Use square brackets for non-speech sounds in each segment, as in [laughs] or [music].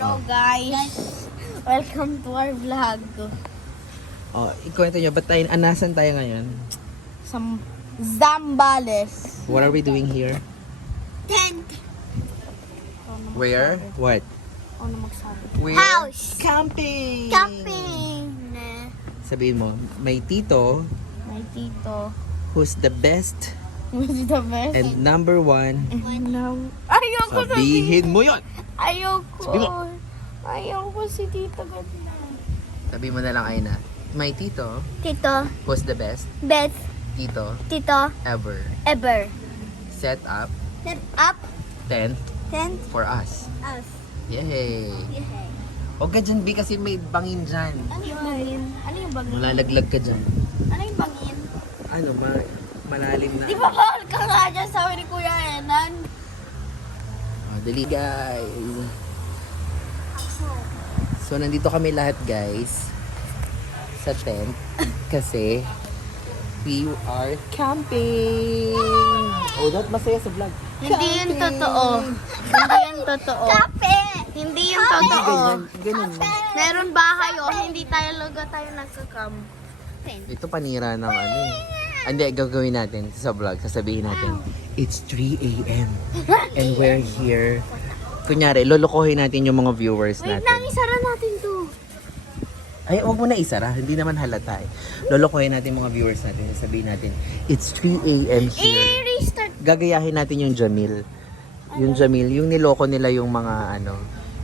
Hello guys. Welcome to our vlog. Oh, ikwento nyo, ba't tayo, ah, nasan tayo ngayon? Some Zambales. What are we doing here? Tent. Where? What? Ano magsabi? Where? House. Camping! Camping. Sabihin mo, may tito My tito. who's the best Who's the best? and number one. No. Ayoko Sabihin mo yon. Ayoko. Sabi mo. Ayoko si tito ganda. Sabihin mo na lang, Aina. May tito Tito. who's the best Best. tito Tito. ever Ever. set up Step up. tent Tent. for us. Us. Yay! Huwag ka dyan, B, kasi may bangin dyan. Ano yung bangin? Ano yung bangin? Malalaglag ka dyan. Ano yung bangin? Ano, ma malalim na. Di ba bawal ka nga dyan sabi ni Kuya Enan? Oh, dali guys. So nandito kami lahat guys sa tent kasi we are camping. Oh, that masaya sa vlog. Hindi yun totoo. Hindi yun totoo. Kape! Hindi yun totoo. Ganun. Meron ba kayo? Hindi tayo loga tayo nagka-camp. Ito panira ng ano eh. Hindi, gagawin natin sa vlog. Sasabihin natin, it's 3 a.m. And we're here. Kunyari, lolokohin natin yung mga viewers Wait natin. lang, isara natin to. Ay, huwag mo na isara. Hindi naman halata eh. Lolokohin natin mga viewers natin. Sabihin natin, it's 3 a.m. here. I-restart. Gagayahin natin yung Jamil. Yung Jamil, yung niloko nila yung mga ano,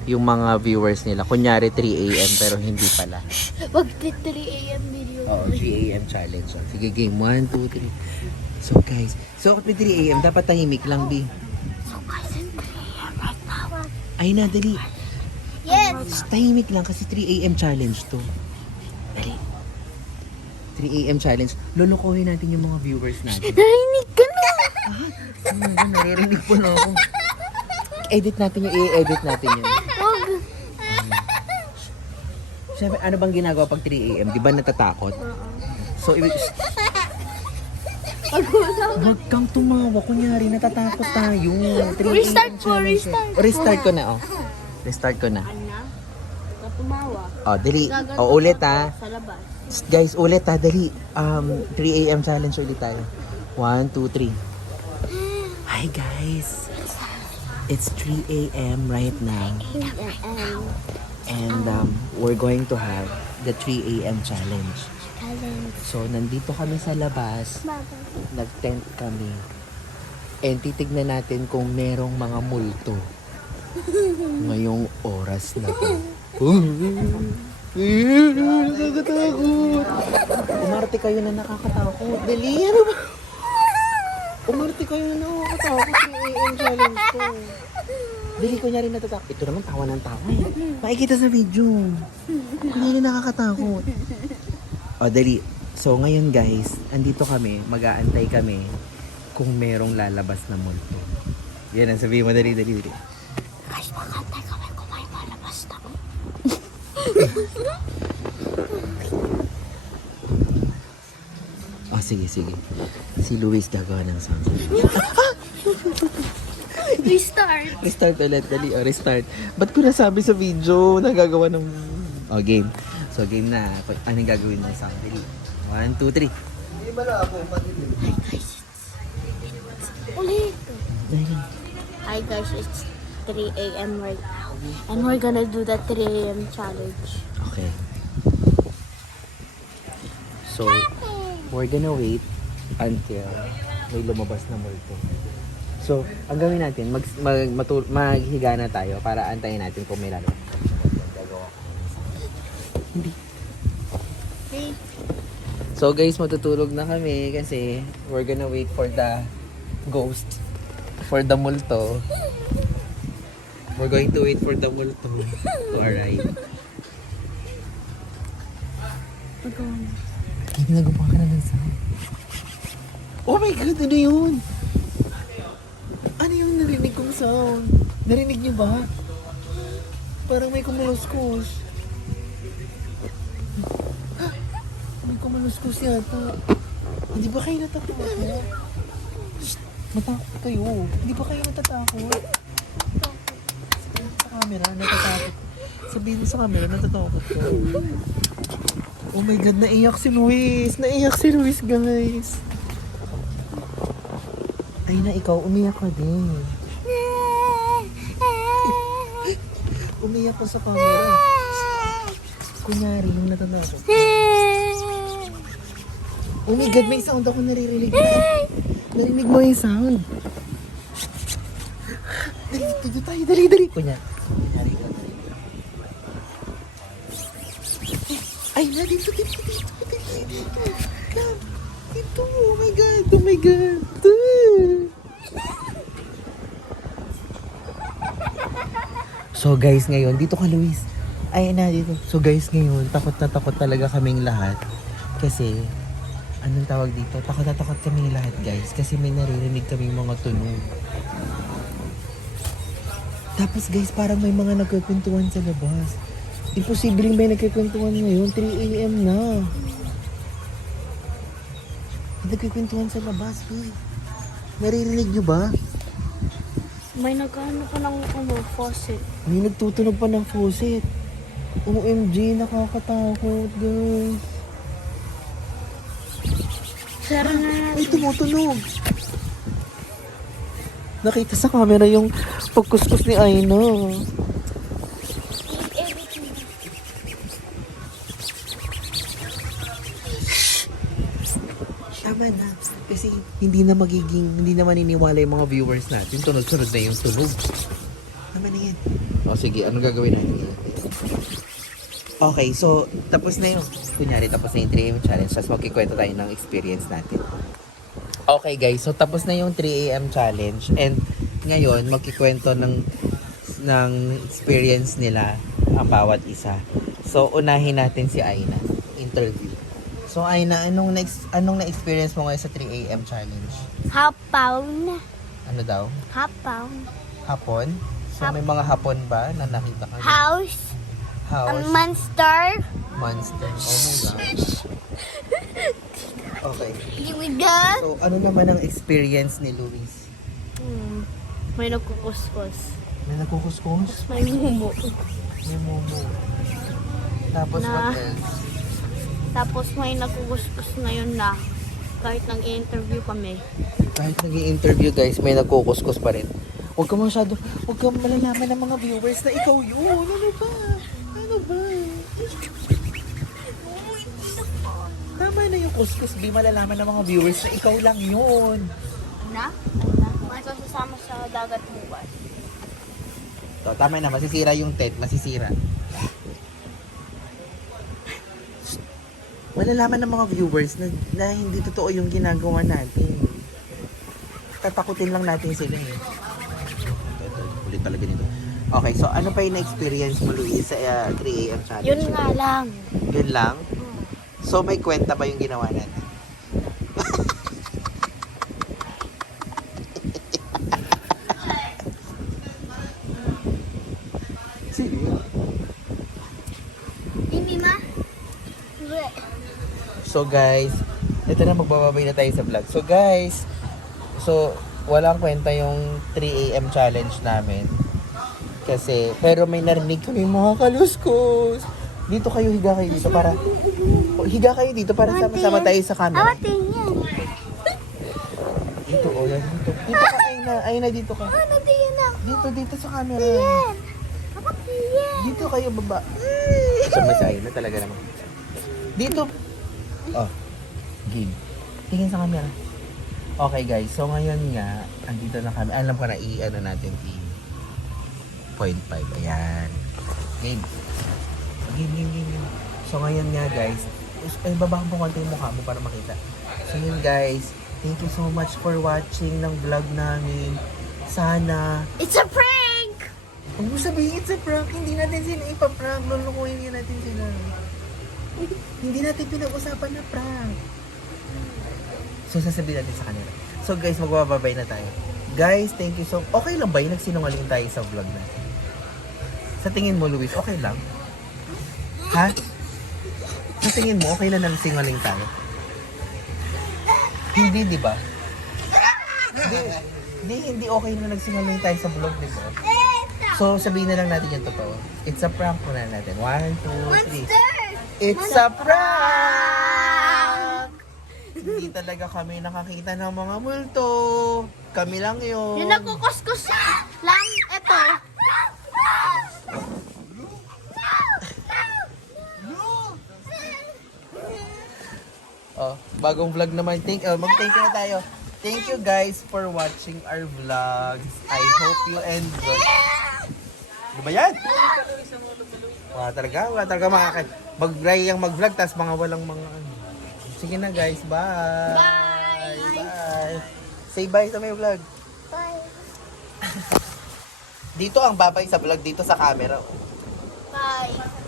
yung mga viewers nila. Kunyari 3 a.m. pero hindi pala. [laughs] Wag 3 a.m. video. Oo, 3 a.m. challenge. So, sige, game 1, 2, 3. So guys, so at 3 a.m. dapat tahimik lang, Bi. So guys, it's 3 a.m. right now. Ay na, dali. Yes! Tahimik lang kasi 3 a.m. challenge to. Dali. 3 a.m. challenge. Lolokohin natin yung mga viewers natin. Narinig ka na! Yun? Naririnig po na ako. Edit natin yung i-edit natin yun. Siyempre, ano bang ginagawa pag 3 a.m.? Di ba natatakot? So, ibig... Huwag kang tumawa. Kunyari, natatakot tayo. 3 a.m. Restart po, challenge. restart. Restart ko na, oh. Restart ko na. Tumawa. Oh, dali. Oh, ulit, ha. Sa labas. Guys, ulit, ha. Dali. Um, 3 a.m. challenge ulit tayo. 1, 2, 3. Hi, guys. It's 3 a.m. right now. A.M. And um, we're going to have the 3 a.m. challenge. So, nandito kami sa labas. Nag-tent kami. And titignan natin kung merong mga multo. [laughs] Ngayong oras na to. [laughs] Nakakatakot. Umarte kayo na nakakatakot. Dali, ano ba? Umarte kayo na nakakatakot. 3 a.m. challenge [laughs] to. Dali, kunyari natatakot. Ito naman tawa ng tawa eh. Makikita sa video. Kunyari nakakatakot. O, dali. So, ngayon guys, andito kami, mag-aantay kami kung merong lalabas na multo. Yan ang sabihin mo, dali, dali, dali. Guys, makantay kami kung may malabas na. Oh, sige, sige. Si Luis gagawa ng sound. [laughs] Restart. Restart ulit, dali. Oh, restart. Ba't ko nasabi sa video na gagawa ng... Oh, game. So, game na. Anong gagawin ng sound? Dali. One, two, three. Ulit. Dali. Hi guys, it's 3 a.m. right now. And we're gonna do the 3 a.m. challenge. Okay. So, we're gonna wait until may lumabas na multo. So, ang gawin natin, mag, mag, matul- maghiga na tayo para antayin natin kung may lalabas. Hindi. So guys, matutulog na kami kasi we're gonna wait for the ghost, for the multo. We're going to wait for the multo to arrive. Ginagawa ka na ng sound. Oh my God, ano yun? Ano yung narinig kong sound? Narinig niyo ba? Parang may kumuluskus. [gasps] May kumuluskus yata. Hindi ba kayo natatakot? Shh, matakot kayo. Hindi ba kayo natatakot? Sa camera, natatakot. Sabihin sa camera, natatakot ko. Oh my God, naiyak si Luis. Naiyak si Luis, guys. Ay na, ikaw, umiyak ka din. Umiyak ka sa camera. Kunyari, yung natatakot. Oh my God, may sound ako naririnig na. Narinig mo yung sound. Dali, dito tayo, dali, dali. Kunya. Kunyari ka, dali. Ay, na, dito, dito, dito, dito. Come, dito, oh my God, oh my God. So guys, ngayon, dito ka Luis. Ay na, dito. So guys, ngayon, takot na takot talaga kaming lahat. Kasi, anong tawag dito? Takot na takot kaming lahat guys. Kasi may naririnig kaming mga tunog. Tapos guys, parang may mga nagkikwentuhan sa labas. Imposibleng may nagkikwentuhan ngayon. 3 a.m. na. Nagkikwentuhan sa labas, eh. Naririnig nyo ba? May nagano pa ng ano, faucet. May nagtutunog pa ng faucet. OMG, nakakatakot, guys. Sara na Ay, tumutunog. Nakita sa camera yung pagkuskus ni Aina. Tama na. Kasi hindi na magiging, hindi na maniniwala yung mga viewers natin. Tunod-sunod na yung tunog. Tama na yan. O sige, ano gagawin natin? Okay, so tapos na yung, kunyari tapos na yung 3am challenge. Tapos magkikwento tayo ng experience natin. Okay guys, so tapos na yung 3am challenge. And ngayon, magkikwento ng, ng experience nila ang bawat isa. So, unahin natin si Aina. Interview. So, Aina, anong next anong na-experience mo ngayon sa 3 a.m. challenge? Hapawn. Ano daw? Hapawn. Hapon? So, may mga hapon ba na nakita ka? House. A House? monster. Monster. Oh my gosh. Okay. Here we go. So, ano naman ang experience ni Luis? Hmm. May nagkukuskus. May nagkukuskus? May mumu. May momo. Tapos Na- what else? Tapos may nagkukuskus ngayon na kahit nag-interview kami. Kahit nag interview guys, may nagkukuskus pa rin. Huwag ka masyado, huwag ka malalaman ng mga viewers na ikaw yun. Ano ba? Ano ba? Tama na yung kuskus, di malalaman ng mga viewers na ikaw lang yun. Na? Ano na? Sasama sa dagat bukas. So, tama na, masisira yung tent, masisira. Malalaman ng mga viewers na, na hindi totoo yung ginagawa natin. Tatakutin lang natin sila eh. Ulit talaga nito. Okay, so ano pa yung na-experience mo, Luis, sa uh, 3 a.m. challenge? Yun nga lang. Yun lang? So may kwenta ba yung ginawa natin? [laughs] Sige. Hindi ma? So guys, ito na magbababay na tayo sa vlog. So guys, so walang kwenta yung 3 a.m. challenge namin. Kasi, pero may narinig kami mga kaluskos. Dito kayo, higa kayo dito para, higa kayo dito para sama-sama tayo sa camera. Dito, oh, yan dito. Dito ka, Ayna. Ayna, dito ka. Ano din na? Dito, dito sa camera. Dito kayo, baba. So, mas Ayna talaga naman. Dito. Game. Tingin sa camera. Okay, guys. So, ngayon nga, andito na kami. Alam ko na, i-ano natin, i-0.5. Ayan. Game. Game, game, game, game. So, ngayon nga, guys. Ay, babaan mo konti yung mukha mo para makita. So, yun, guys. Thank you so much for watching ng vlog namin. Sana It's a prank! Huwag mo sabihin it's a prank. Hindi natin sila ipaprank. Lulukuhin nga natin sila. Hindi natin pinag-usapan na prank. So, sasabihin natin sa kanila. So, guys, magbababay na tayo. Guys, thank you so Okay lang ba yung nagsinungaling tayo sa vlog natin? Sa tingin mo, Luis, okay lang? Ha? Sa tingin mo, okay lang na nagsinungaling tayo? Hindi, di ba? Hindi, hindi, hindi okay na nagsinungaling tayo sa vlog, di ba? So, sabihin na lang natin yung totoo. It's a prank muna natin. One, two, three. It's a prank! Hindi talaga kami nakakita ng mga multo. Kami lang yun. Yung nagkukuskus lang, ito. Oh, bagong vlog naman. Thank, oh, mag-thank you na tayo. Thank you guys for watching our vlogs. I hope you enjoy. Ano ba yan? Wala talaga, wala talaga makakit. Mag-try yung mag-vlog, tas mga walang mga ano. Sige na guys, bye! Bye! Bye! Say bye sa may vlog. Bye. [laughs] Dito ang babay sa vlog, dito sa camera. Bye.